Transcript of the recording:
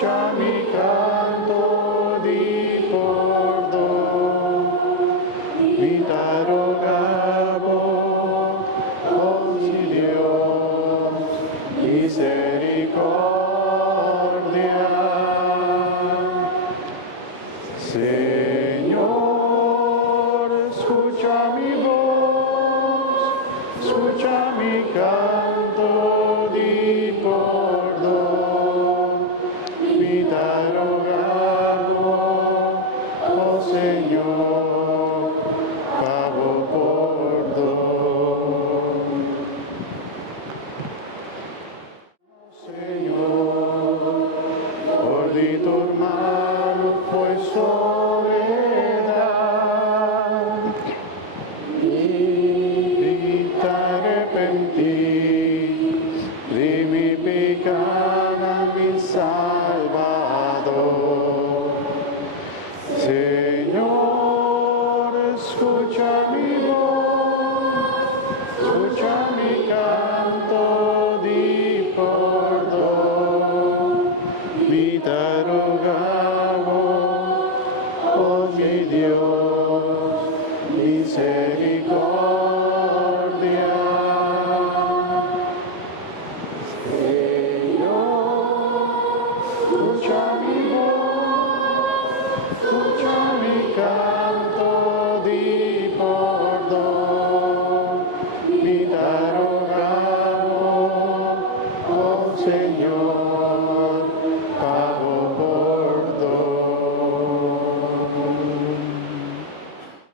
escucha mi canto di perdón, mi te rogamos, oh mi Dios, misericordia. Señor, escucha mi voz, escucha mi canto di perdón, mi te rogamos, oh Señor, pago perdón. Señor, por di tu hermano fue soledad y te arrepentí de mi pecado, mi Salvador. Señor, escucha mi voz, escucha mi canto di perdón, mi te rogamos, oh mi Dios, misericordia. Señor, escucha